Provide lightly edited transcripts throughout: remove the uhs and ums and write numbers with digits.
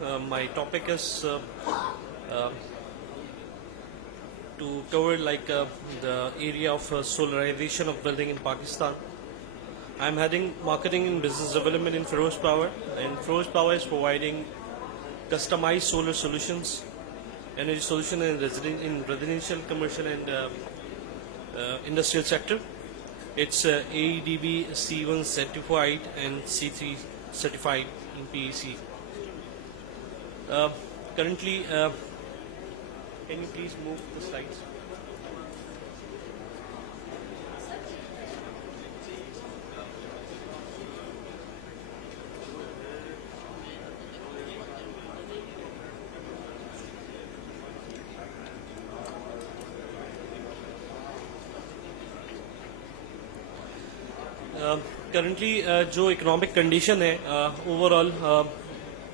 My topic is to cover the area of solarization of building in Pakistan. I'm heading marketing and business development in Feroz Power, and Feroz Power is providing customized solar solutions, energy solution in residential, commercial, and industrial sector. It's AEDB C1 certified and C3 certified in PEC. Currently, can you please move the slides? Currently جو economic condition ہے over all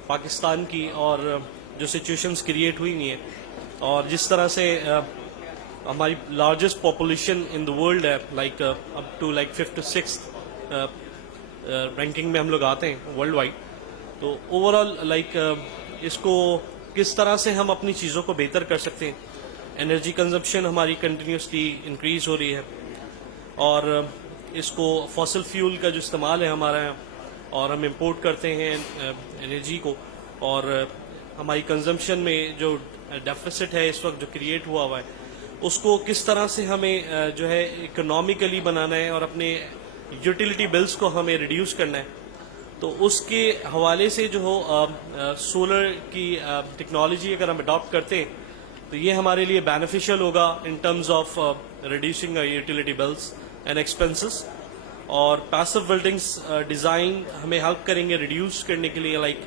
Pakistan کی اور جو situations create ہوئی ہوئی ہیں اور جس طرح سے ہماری largest population in the world ہے like up to like 5th to 6th ranking میں ہم لوگ آتے ہیں ورلڈ وائڈ. تو اوور آل لائک اس کو کس طرح سے ہم اپنی چیزوں کو بہتر کر سکتے ہیں. انرجی کنزمپشن ہماری کنٹینیوسلی انکریز ہو رہی ہے اور اس کو فاسل فیول کا جو استعمال ہے ہمارا یہاں اور ہم امپورٹ کرتے ہیں انرجی کو, اور ہماری کنزمپشن میں جو ڈیفیسٹ ہے اس وقت جو کریٹ ہوا ہے اس کو کس طرح سے ہمیں جو ہے اکنامیکلی بنانا ہے اور اپنے یوٹیلیٹی بلز کو ہمیں ریڈیوس کرنا ہے. تو اس کے حوالے سے جو ہو سولر کی ٹیکنالوجی اگر ہم اڈاپٹ کرتے ہیں تو یہ ہمارے لیے بینیفیشیل ہوگا in terms of reducing utility bills and expenses. اور پیسو بلڈنگس ڈیزائن ہمیں ہیلپ کریں گے ریڈیوس کرنے کے لیے لائک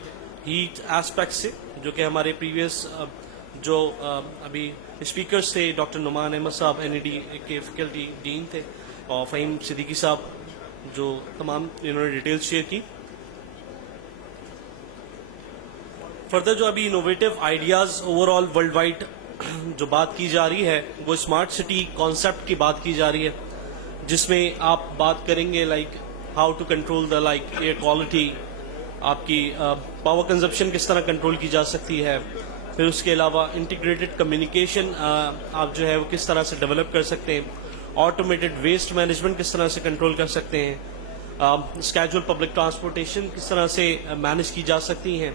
ہیٹ ایسپیکٹ سے, جو کہ ہمارے پریویس جو ابھی اسپیکرس تھے ڈاکٹر نعمان احمد صاحب NED کے فیکلٹی ڈین تھے اور فہیم صدیقی صاحب جو تمام انہوں نے ڈیٹیلز شیئر کی. فردر جو ابھی innovative ideas overall worldwide جو بات کی جا رہی ہے وہ اسمارٹ سٹی کانسیپٹ کی بات کی جا رہی ہے, جس میں آپ بات کریں گے like how to control the like air quality, آپ کی پاور کنزمپشن کس طرح کنٹرول کی جا سکتی ہے. پھر اس کے علاوہ انٹیگریٹڈ کمیونیکیشن آپ جو ہے وہ کس طرح سے ڈیولپ کر سکتے ہیں, آٹومیٹڈ ویسٹ مینجمنٹ کس طرح سے کنٹرول کر سکتے ہیں, اسکیجول پبلک ٹرانسپورٹیشن کس طرح سے مینیج کی جا سکتی ہیں.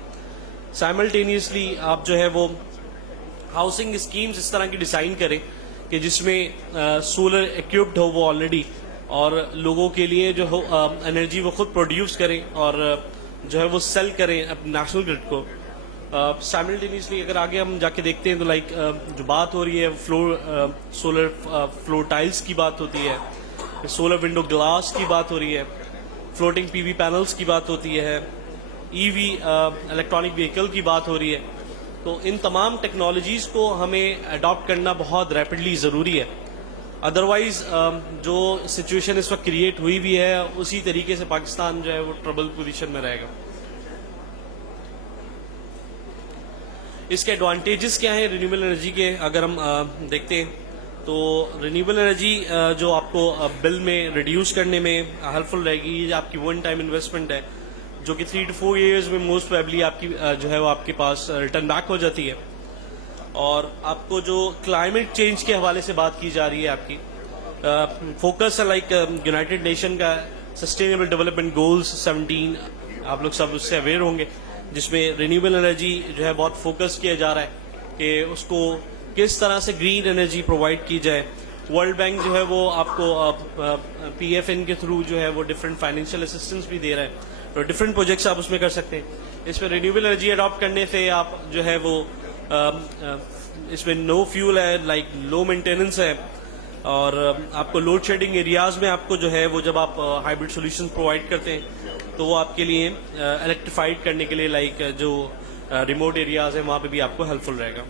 سائملٹینیسلی آپ جو ہے وہ ہاؤسنگ اسکیمز اس طرح کی ڈیزائن کریں کہ جس میں سولر ایکوپڈ ہو وہ آلریڈی, اور لوگوں کے لیے جو ہو انرجی وہ خود پروڈیوس کریں اور جو ہے وہ سیل کریں اپنے نیشنل گرڈ کو. سائملٹینیسلی اگر آگے ہم جا کے دیکھتے ہیں تو لائک جو بات ہو رہی ہے فلور سولر فلور ٹائلز کی بات ہوتی ہے, سولر ونڈو گلاس کی بات ہو رہی ہے, فلوٹنگ PV پینلز کی بات ہوتی ہے, EV الیکٹرانک وہیکل کی بات ہو رہی ہے. تو ان تمام ٹیکنالوجیز کو ہمیں اڈاپٹ کرنا بہت ریپڈلی ضروری ہے, ادروائز جو سچویشن اس وقت کریٹ ہوئی بھی ہے اسی طریقے سے پاکستان جو ہے وہ ٹربل پوزیشن میں رہے گا. اس کے ایڈوانٹیجز کیا ہیں رینیوبل انرجی کے اگر ہم دیکھتے ہیں تو رینیوبل انرجی جو آپ کو بل میں ریڈیوس کرنے میں ہیلپ فل رہے گی. یہ آپ کی ون ٹائم انویسٹمنٹ ہے جو کہ 3 to 4 years میں موسٹ پروبیبلی آپ کی جو ہے وہ آپ کے پاس ریٹرن بیک ہو جاتی ہے. اور آپ کو جو کلائمیٹ چینج کے حوالے سے بات کی جا رہی ہے آپ کی فوکس ہے لائک یونائٹڈ نیشن کا سسٹینیبل ڈیولپمنٹ گولز 17, آپ لوگ سب اس سے اویئر ہوں گے, جس میں رینیوبل انرجی جو ہے بہت فوکس کیا جا رہا ہے کہ اس کو کس طرح سے گرین انرجی پرووائڈ کی جائے. ورلڈ بینک جو ہے وہ آپ کو PFN کے تھرو جو ہے وہ ڈفرینٹ فائنینشیل اسسٹنس بھی دے رہا ہے اور ڈفرینٹ پروجیکٹس آپ اس میں کر سکتے ہیں. اس میں رینیوبل انرجی اڈاپٹ کرنے سے آپ جو ہے وہ اس میں نو فیول ہے لائک لو مینٹیننس ہے, اور آپ کو لوڈ شیڈنگ ایریاز میں آپ کو جو ہے وہ جب آپ ہائیبرڈ سولوشن پرووائڈ کرتے ہیں تو وہ آپ کے لیے الیکٹریفائڈ کرنے کے لیے لائک جو ریموٹ ایریاز ہیں وہاں پہ بھی آپ کو ہیلپ فل رہے گا.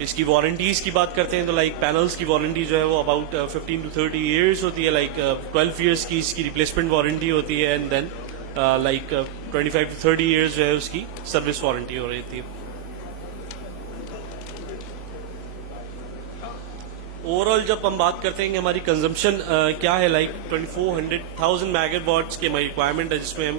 اس کی وارنٹیز کی بات کرتے ہیں تو لائک پینلز کی وارنٹی جو ہے وہ اباؤٹ 15 to 30 years ہوتی ہے, لائک 12 years کی اس کی ریپلیسمنٹ وارنٹی ہوتی ہے, and then like 25 to 30 years جو ہے اس کی سروس وارنٹی ہو رہی تھی. اوور آل جب ہم بات کرتے ہیں کہ ہماری کنزمپشن کیا ہے لائک 2400,000 میگا واٹس کی ہماری ریکوائرمنٹ ہے, جس میں ہم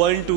1 to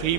3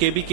KBK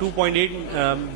2.8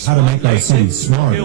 How to make our city smarter.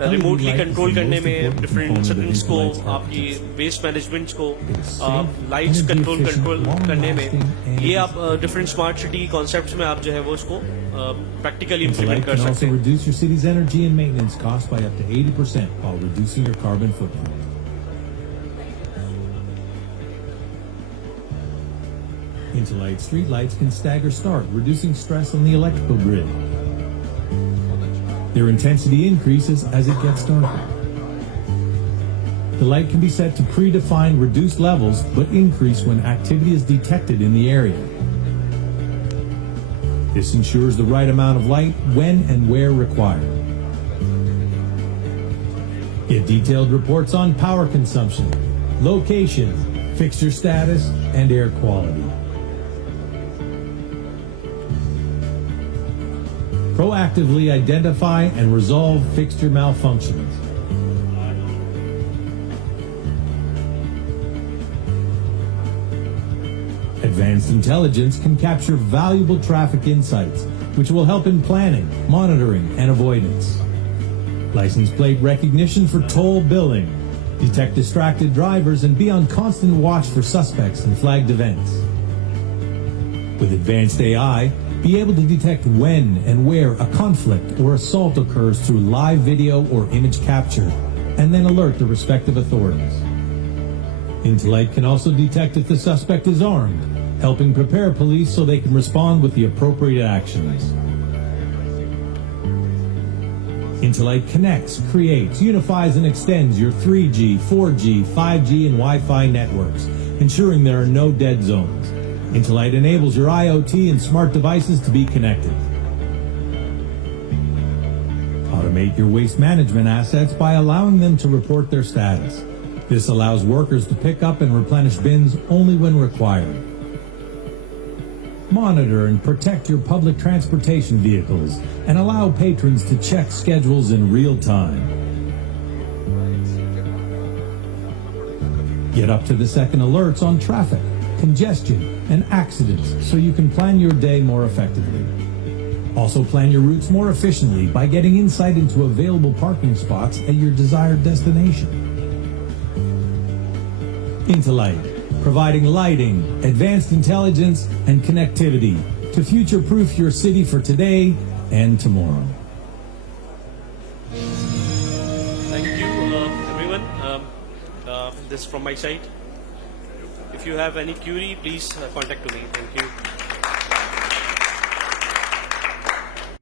Remotely control کرنے میں ڈفرینٹ انسٹرکشنس کو, آپ کی ویسٹ مینجمنٹ کو, لائٹس کنٹرول کرنے میں, یہ آپ ڈفرینٹ اسمارٹ سٹی کانسیپٹس میں آپ جو ہے وہ اس کو پریکٹیکلی امپلیمنٹ Intellite کر can سکتے also ہیں. reduce your city's energy and maintenance costs by up to 80% while reducing your carbon footprint. Intellite streetlights can stagger start, reducing stress on the electrical grid. Their intensity increases as it gets darker. The light can be set to predefined reduced levels, but increase when activity is detected in the area. This ensures the right amount of light when and where required. Get detailed reports on power consumption, location, fixture status, and air quality. Proactively identify and resolve fixture malfunctions. Advanced intelligence can capture valuable traffic insights, which will help in planning, monitoring, and avoidance. License plate recognition for toll billing. Detect distracted drivers and be on constant watch for suspects and flagged events. With advanced AI, be able to detect when and where a conflict or assault occurs through live video or image capture, and then alert the respective authorities. Intellite can also detect if the suspect is armed, helping prepare police so they can respond with the appropriate actions. Intellite connects, creates, unifies, and extends your 3G, 4G, 5G, and Wi-Fi networks, ensuring there are no dead zones. Intellite enables your IoT and smart devices to be connected. Automate your waste management assets by allowing them to report their status. This allows workers to pick up and replenish bins only when required. Monitor and protect your public transportation vehicles and allow patrons to check schedules in real time. Get up to the second alerts on traffic, congestion, and accidents so you can plan your day more effectively. Also plan your routes more efficiently by getting insight into available parking spots at your desired destination. Intellite, providing lighting, advanced intelligence, and connectivity to future-proof your city for today and tomorrow. Thank you, everyone. This is from my side. If you have any query, please contact me. Thank you.